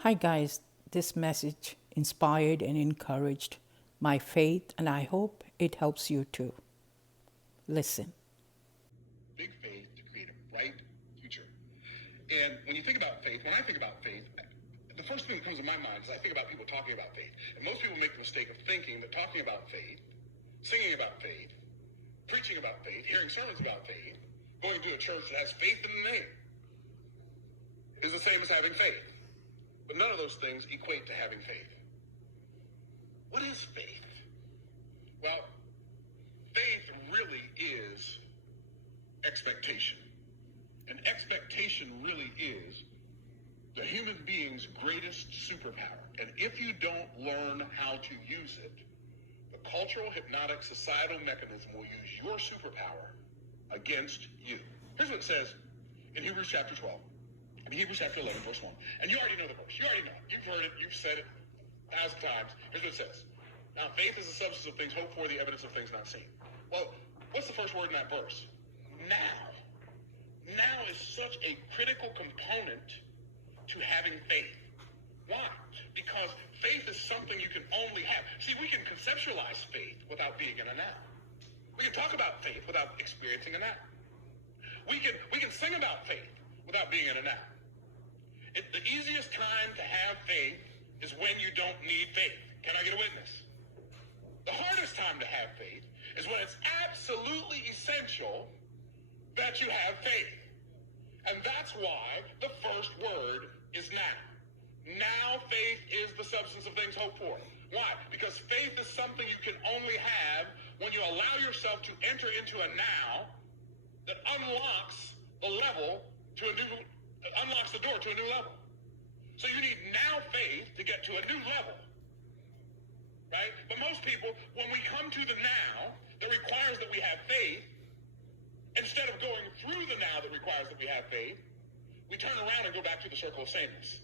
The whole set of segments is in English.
Hi, guys. This message inspired and encouraged my faith, and I hope it helps you too. Listen. Big faith to create a bright future. And when you think about faith, when I think about faith, the first thing that comes to my mind is I think about people talking about faith. And most people make the mistake of thinking that talking about faith, singing about faith, preaching about faith, hearing sermons about faith, going to a church that has faith in the name is the same as having faith. But none of those things equate to having faith. What is faith? Well, faith really is expectation. And expectation really is the human being's greatest superpower. And if you don't learn how to use it, the cultural, hypnotic, societal mechanism will use your superpower against you. Here's what it says in Hebrews chapter 12. In Hebrews chapter 11, verse 1. And you already know the verse. You already know it. You've heard it. You've said it 1,000 times. Here's what it says. Now, faith is the substance of things hoped for, the evidence of things not seen. Well, what's the first word in that verse? Now. Now is such a critical component to having faith. Why? Because faith is something you can only have. See, we can conceptualize faith without being in a now. We can talk about faith without experiencing a now. We can sing about faith without being in a now. The easiest time to have faith is when you don't need faith. Can I get a witness? The hardest time to have faith is when it's absolutely essential that you have faith. And that's why the first word is now. Now faith is the substance of things hoped for. Why? Because faith is something you can only have when you allow yourself to enter into a now that unlocks the door to a new level. So you need now faith to get to a new level. Right? But most people, when we come to the now that requires that we have faith, instead of going through the now that requires that we have faith, we turn around and go back to the circle of sameness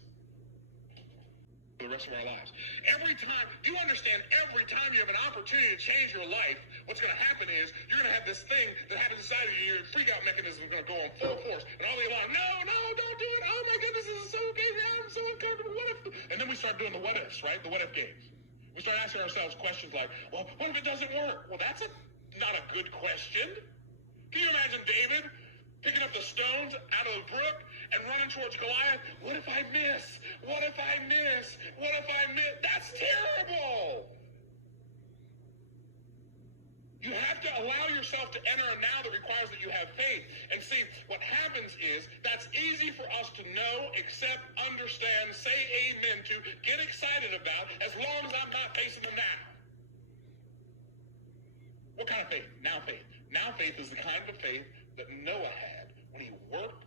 for the rest of our lives. Every time you have an opportunity to change your life, what's going to happen is you're going to have this thing that happens inside of you. Your freak out mechanism is going to go on full force, and all the alarm, no, don't do it. Oh my goodness, this is so crazy. I'm so uncomfortable. What if? And then we start doing the what ifs, right? The what if games. We start asking ourselves questions like, well, what if it doesn't work? Well, that's not a good question. Can you imagine David picking up the stones out of the brook and running towards Goliath? What if I miss? What if I miss? What if I miss? That's terrible. You have to allow yourself to enter a now that requires that you have faith. And see, what happens is that's easy for us to know, accept, understand, say amen to, get excited about, as long as I'm not facing the now. What kind of faith? Now faith. Now faith is the kind of faith that Noah had when he worked